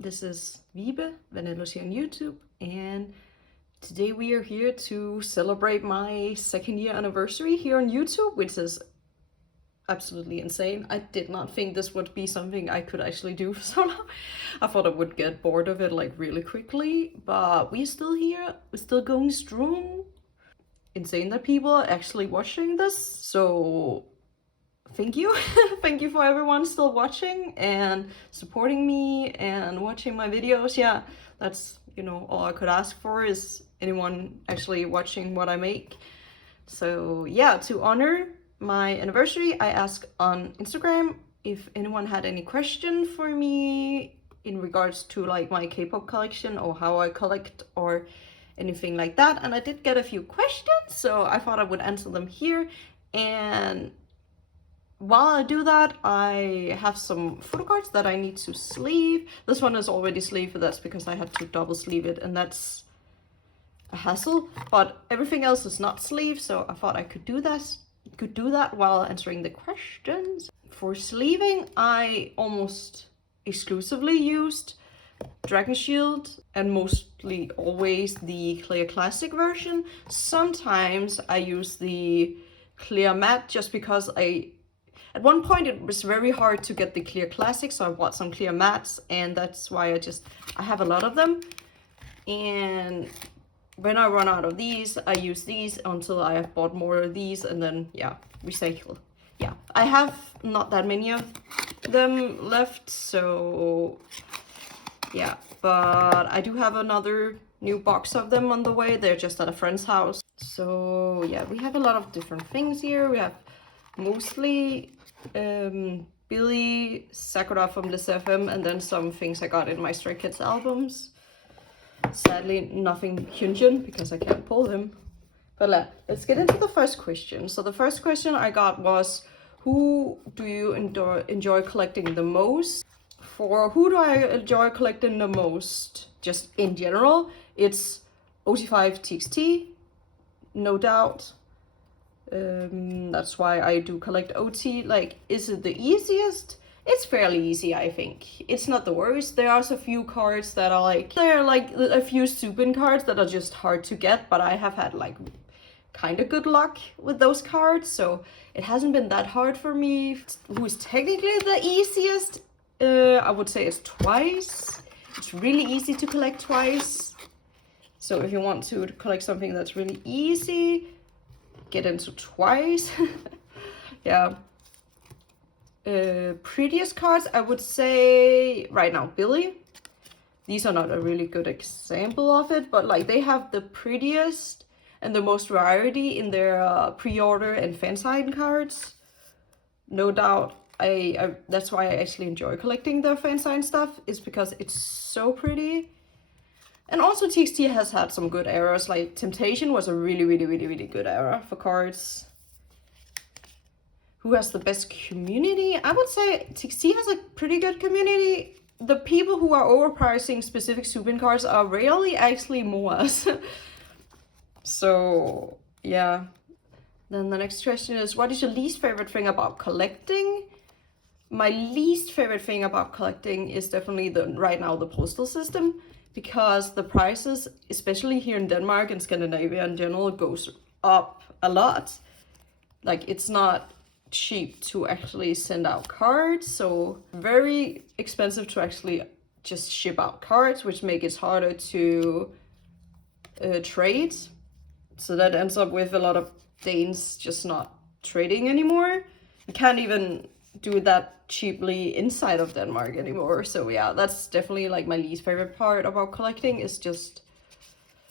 This is Vibe, Vanillos here on YouTube, and today we are here to celebrate my second year anniversary here on YouTube, which is absolutely insane. I did not think this would be something I could actually do for so long. I thought I would get bored of it like really quickly, but we're still here, we're still going strong. Insane that people are actually watching this, so thank you. Thank you for everyone still watching and supporting me and watching my videos. Yeah, that's, all I could ask for is anyone actually watching what I make. So yeah, to honor my anniversary, I asked on Instagram if anyone had any question for me in regards to like my K-pop collection or how I collect or anything like that, and I did get a few questions, so I thought I would answer them here. And while I do that, I have some photo cards that I need to sleeve. This one is already sleeved, but that's because I had to double sleeve it, and that's a hassle. But everything else is not sleeved, so I thought I could do that while answering the questions. For sleeving, I almost exclusively used Dragon Shield and mostly always the clear classic version. Sometimes I use the clear matte just because at one point it was very hard to get the clear classic, so I bought some clear mattes, and that's why I have a lot of them. And when I run out of these, I use these until I have bought more of these, and then yeah, recycle. Yeah, I have not that many of them left, so yeah, but I do have another new box of them on the way. They're just at a friend's house. So yeah, we have a lot of different things here. We have mostly Billlie, Sakura from Les FM, and then some things I got in my Stray Kids albums. Sadly, nothing Hyunjin because I can't pull him. But let's get into the first question. So the first question I got was, who do you enjoy collecting the most? For who do I enjoy collecting the most, just in general, it's OT5 TXT, no doubt. That's why I do collect OT. Like, is it the easiest? It's fairly easy, I think. It's not the worst. There are a few cards that are there are like a few Subin cards that are just hard to get, but I have had like kind of good luck with those cards, so it hasn't been that hard for me. Who is technically the easiest? I would say it's Twice. It's really easy to collect Twice. So if you want to collect something that's really easy, get into Twice. Yeah. Prettiest cards, I would say right now Billlie. These are not a really good example of it, but like they have the prettiest and the most variety in their pre-order and fan sign cards. No doubt. That's why I actually enjoy collecting the fan sign stuff, is because it's so pretty. And also TXT has had some good eras, like Temptation was a really good era for cards. Who has the best community? I would say TXT has a pretty good community. The people who are overpricing specific Subin cards are rarely actually MOAs. So yeah. Then the next question is, what is your least favorite thing about collecting? My least favorite thing about collecting is definitely right now the postal system, because the prices, especially here in Denmark and Scandinavia in general, goes up a lot. Like, it's not cheap to actually send out cards, so very expensive to actually just ship out cards, which make it harder to trade. So that ends up with a lot of Danes just not trading anymore. You can't even do that cheaply inside of Denmark anymore. So yeah, that's definitely like my least favorite part about collecting, is just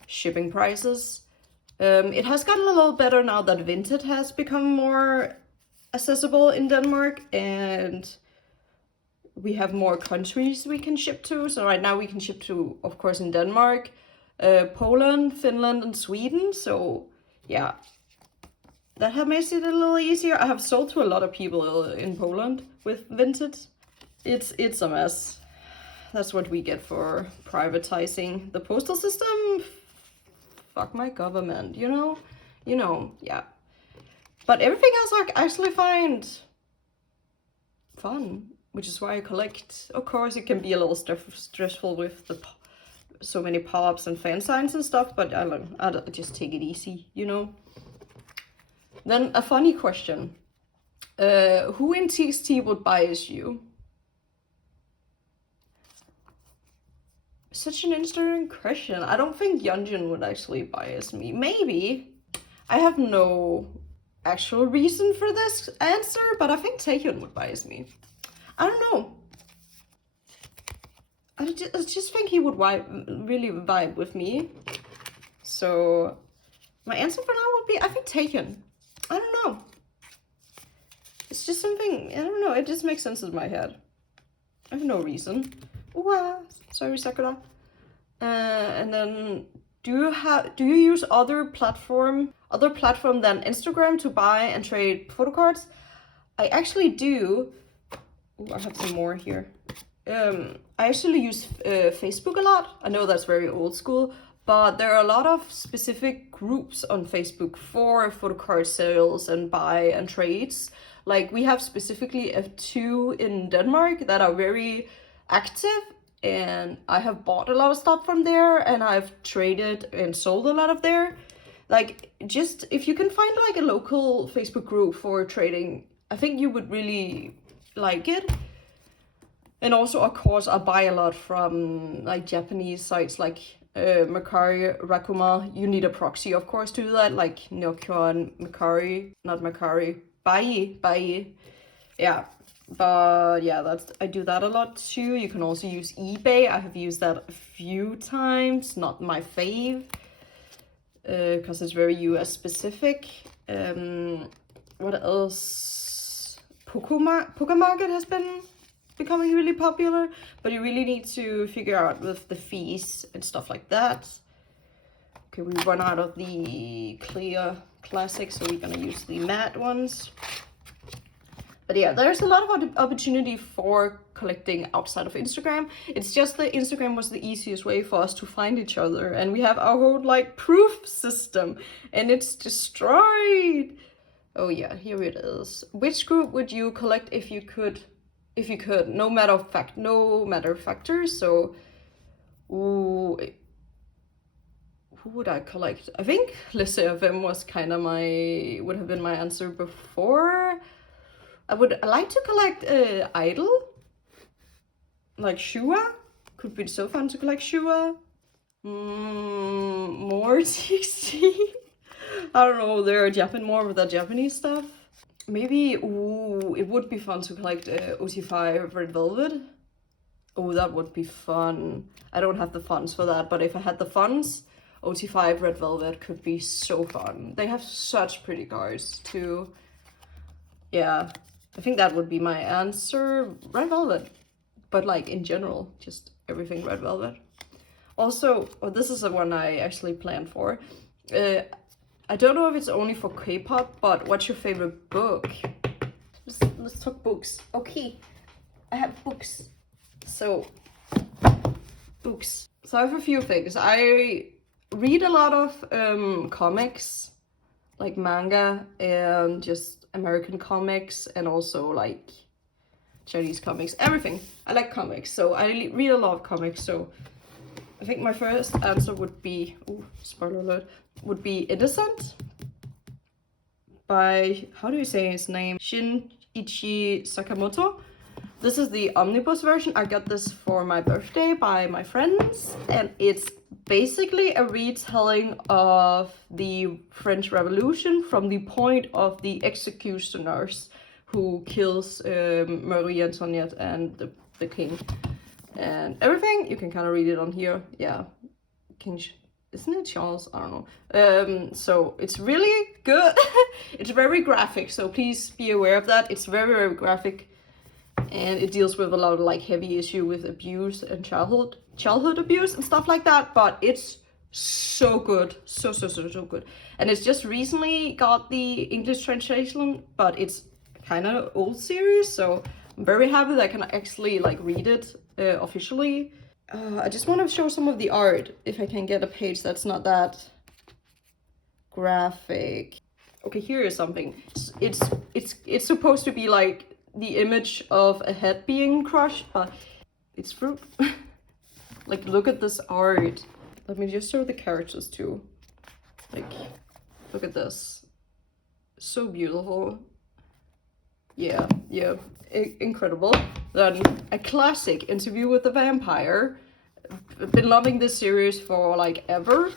shipping prices. It has gotten a little better now that Vinted has become more accessible in Denmark, and we have more countries we can ship to. So right now we can ship to, of course, in Denmark, Poland, Finland, and Sweden. So yeah, that makes it a little easier. I have sold to a lot of people in Poland with Vinted. It's a mess. That's what we get for privatizing the postal system. Fuck my government, yeah. But everything else I actually find fun. which is why I collect. Of course, it can be a little stressful with the so many pop-ups and fan signs and stuff, but I just take it easy, you know. Then a funny question. Who in TXT would bias you? Such an interesting question. I don't think Yeonjun would actually bias me. Maybe. I have no actual reason for this answer, but I think Taehyun would bias me. I don't know. I just think he would really vibe with me. So my answer for now would be, I think Taehyun. I don't know. It's just something, I don't know, it just makes sense in my head. I have no reason. Ooh, sorry, Sakura. And then, do you use other platform than Instagram to buy and trade photo cards? I actually do. Ooh, I have some more here. I actually use Facebook a lot. I know that's very old school, but there are a lot of specific groups on Facebook for photo card sales and buy and trades. Like, we have specifically 2 in Denmark that are very active, and I have bought a lot of stuff from there, and I've traded and sold a lot of there. Like, just if you can find like a local Facebook group for trading, I think you would really like it. And also, of course, I buy a lot from like Japanese sites like Mercari, Rakuma. You need a proxy, of course, to do that, like Nokian, Mercari, not Mercari, Billlie. Yeah, but yeah, I do that a lot too. You can also use eBay. I have used that a few times, not my fave, because it's very US specific. What else? Pokemarket has been becoming really popular, but you really need to figure out with the fees and stuff like that. Okay, we run out of the clear classics, so we're gonna use the matte ones. But yeah, there's a lot of opportunity for collecting outside of Instagram. It's just that Instagram was the easiest way for us to find each other, and we have our whole like proof system, and it's destroyed. Oh yeah, here it is. Which group would you collect if you could? If you could, no matter factors. So, ooh, who would I collect? I think LeSeraFim was kind of would have been my answer before. I would like to collect Idol, like Shua. Could be so fun to collect Shua. More TXT. I don't know. They're more of the Japanese stuff. Maybe, ooh, it would be fun to collect OT5 Red Velvet. Oh, that would be fun. I don't have the funds for that, but if I had the funds, OT5 Red Velvet could be so fun. They have such pretty cards too. Yeah, I think that would be my answer. Red Velvet, but like in general, just everything Red Velvet. Also, this is the one I actually planned for. I don't know if it's only for K-pop, but what's your favorite book? Let's talk books. Okay, I have books. So, books. So I have a few things. I read a lot of comics, like manga and just American comics, and also like Chinese comics, everything. I like comics, so I read a lot of comics. So I think my first answer would be, ooh, spoiler alert, would be Innocent by, how do you say his name? Shinichi Sakamoto. This is the omnibus version. I got this for my birthday by my friends, and it's basically a retelling of the French Revolution from the point of the executioners who kills Marie Antoinette and the king. And everything, you can kind of read it on here. Yeah, King, isn't it Charles? I don't know. So it's really good. It's very graphic, so please be aware of that. It's very, very graphic, and it deals with a lot of like heavy issue with abuse and childhood abuse and stuff like that. But it's so good, so good. And it's just recently got the English translation, but it's kind of old series, so I'm very happy that I can actually like read it officially. I just want to show some of the art, if I can get a page that's not that graphic. Okay, here is something. It's supposed to be like the image of a head being crushed, but it's fruit. Like, look at this art. Let me just show the characters too. Like, look at this. So beautiful. Yeah, incredible. Then a classic, Interview with the Vampire. I've been loving this series for like ever,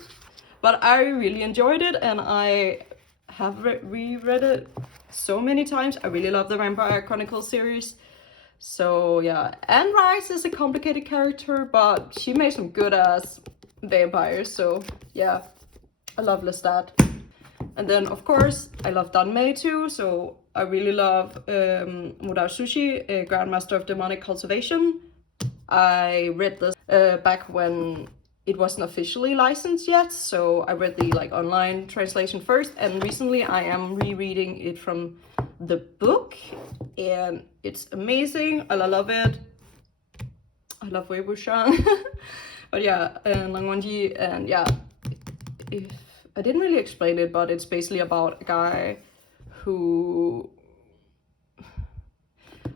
but I really enjoyed it, and I have reread it so many times. I really love the Vampire Chronicles series. So yeah, Anne Rice is a complicated character, but she made some good ass vampires. So yeah, I love Lestat. And then of course I love Danmei too. So I really love Murao Sushi, Grandmaster of Demonic Cultivation. I read this back when it wasn't officially licensed yet, so I read the like online translation first, and recently I am rereading it from the book, and it's amazing. I love it. I love Wei Wuxiang. But yeah, Lang Wonji, and yeah, if I didn't really explain it, but it's basically about a guy who...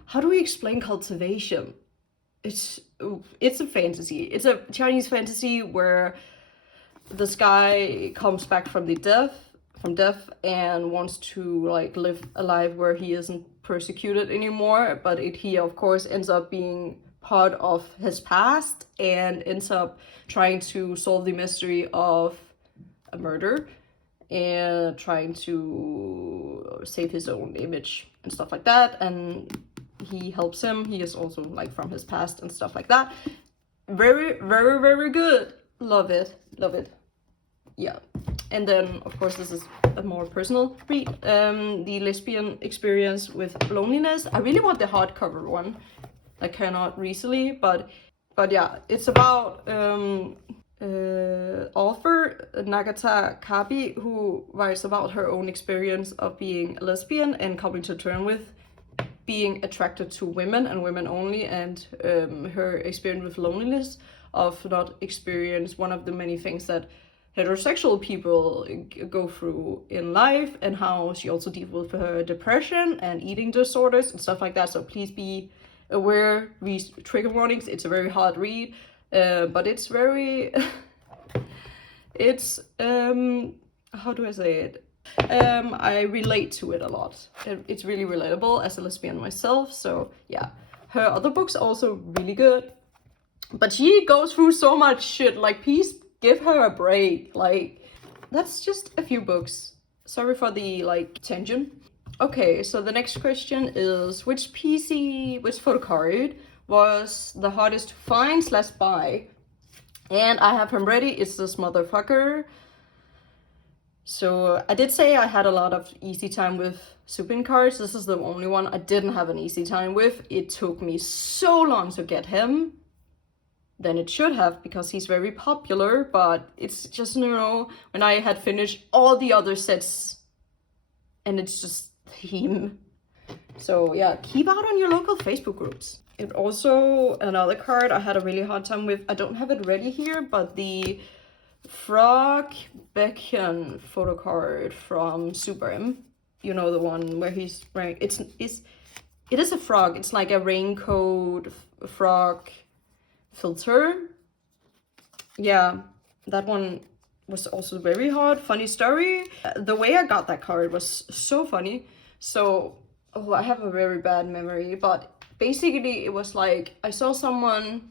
How do we explain cultivation? It's a fantasy. It's a Chinese fantasy where this guy comes back from death and wants to like live a life where he isn't persecuted anymore, but he of course ends up being part of his past and ends up trying to solve the mystery of a murder and trying to save his own image and stuff like that. And he helps him. He is also like from his past and stuff like that. Very, very, very good. Love it. Love it. Yeah. And then of course this is a more personal read. The Lesbian Experience with Loneliness. I really want the hardcover one. I cannot recently, but yeah, it's about author Nagata Kabi, who writes about her own experience of being a lesbian and coming to terms with being attracted to women and women only, and her experience with loneliness of not experience one of the many things that heterosexual people go through in life, and how she also deals with her depression and eating disorders and stuff like that. So please be aware, these trigger warnings. It's a very hard read, but it's very it's how do I say it? I relate to it a lot. It's really relatable as a lesbian myself, so yeah. Her other books are also really good, but she goes through so much shit. Like, please give her a break. Like, that's just a few books. Sorry for the like tangent. Okay, so the next question is, which photo card was the hardest to find / buy? And I have him ready. It's this motherfucker. So I did say I had a lot of easy time with Supin cards. This is the only one I didn't have an easy time with. It took me so long to get him than it should have, because he's very popular, but it's just, you know, when I had finished all the other sets and it's just him. So yeah, keep out on your local Facebook groups. And also another card I had a really hard time with. I don't have it ready here, but the Frog Beckon photo card from Subarim. You know, the one where he's wearing, it is a frog. It's like a raincoat frog filter. Yeah, that one was also very hard. Funny story, the way I got that card was so funny. So, I have a very bad memory, but basically it was like I saw someone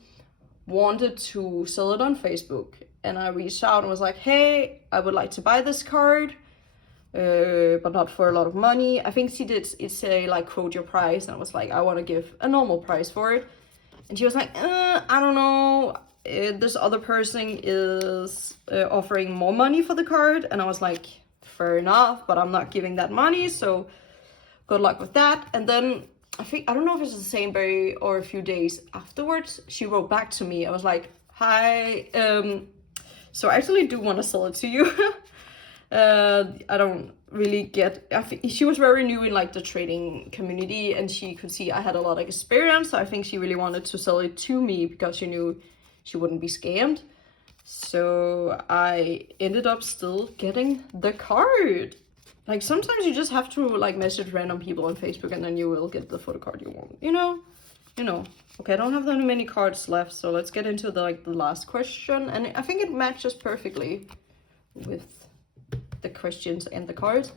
wanted to sell it on Facebook, and I reached out and was like, hey, I would like to buy this card, but not for a lot of money. I think she did say like, quote your price, and I was like, I want to give a normal price for it. And she was like, I don't know, this other person is offering more money for the card. And I was like, fair enough, but I'm not giving that money, so good luck with that. And then I don't know if it's the same day or a few days afterwards, she wrote back to me. I was like, hi, so I actually do want to sell it to you. I don't really get, I think she was very new in like the trading community, and she could see I had a lot of experience, so I think she really wanted to sell it to me because she knew she wouldn't be scammed. So I ended up still getting the card. Like, sometimes you just have to, like, message random people on Facebook and then you will get the photo card you want, you know? You know. Okay, I don't have that many cards left, so let's get into the last question. And I think it matches perfectly with the questions and the cards.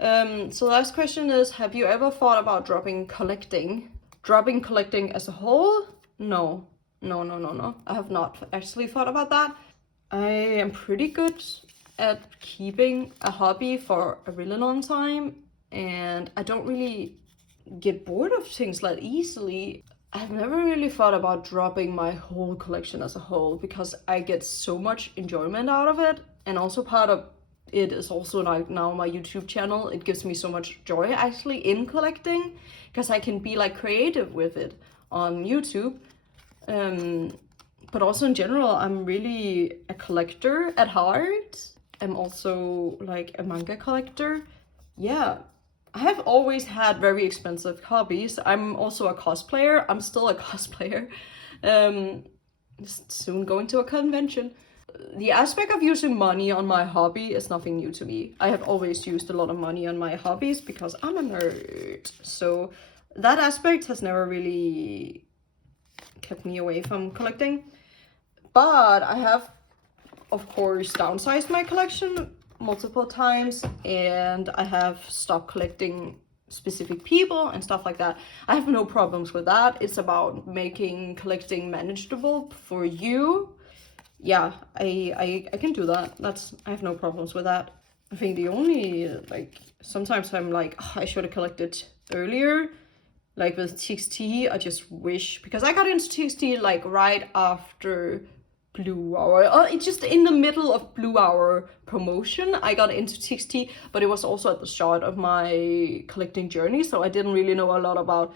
So the last question is, have you ever thought about dropping collecting? Dropping collecting as a whole? No. No. I have not actually thought about that. I am pretty good at keeping a hobby for a really long time, and I don't really get bored of things that easily. I've never really thought about dropping my whole collection as a whole because I get so much enjoyment out of it, and also part of it is also like now my YouTube channel. It gives me so much joy actually in collecting because I can be like creative with it on YouTube. But also in general, I'm really a collector at heart. I'm also like a manga collector. Yeah, I have always had very expensive hobbies. I'm also a cosplayer. I'm still a cosplayer. Soon going to a convention. The aspect of using money on my hobby is nothing new to me. I have always used a lot of money on my hobbies because I'm a nerd. So that aspect has never really kept me away from collecting. But I have, of course, downsized my collection multiple times, and I have stopped collecting specific people and stuff like that. I have no problems with that. It's about making collecting manageable for you. Yeah, I can do that. I have no problems with that. I think the only, like, sometimes I'm like, oh, I should have collected earlier. Like with TXT, I just wish, because I got into TXT like right after Blue Hour. Oh, it's just in the middle of Blue Hour promotion. I got into TXT, but it was also at the start of my collecting journey, so I didn't really know a lot about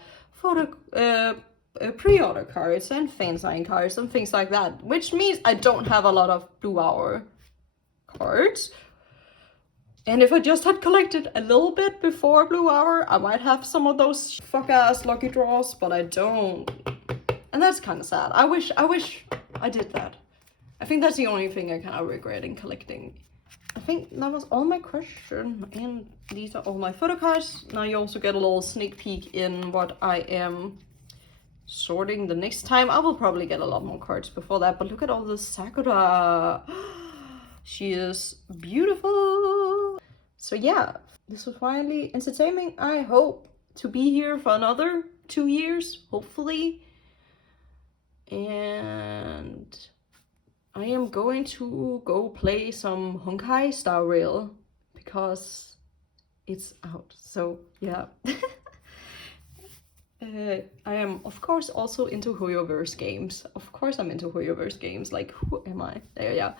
pre-order cards and fan sign cards and things like that, which means I don't have a lot of Blue Hour cards. And if I just had collected a little bit before Blue Hour, I might have some of those fuck-ass lucky draws, but I don't. And that's kind of sad. I wish I did that. I think that's the only thing I kind of regret in collecting. I think that was all my question, and these are all my photo cards. Now you also get a little sneak peek in what I am sorting the next time. I will probably get a lot more cards before that, but look at all this Sakura. She is beautiful. So yeah, this was finally entertaining. I hope to be here for another 2 years, hopefully. And I am going to go play some Honkai Star Rail because it's out. So yeah. I am, of course, also into Hoyoverse games. Of course I'm into Hoyoverse games. Like, who am I? There, yeah.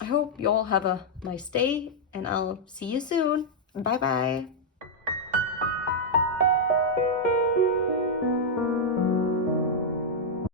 I hope you all have a nice day, and I'll see you soon. Bye bye.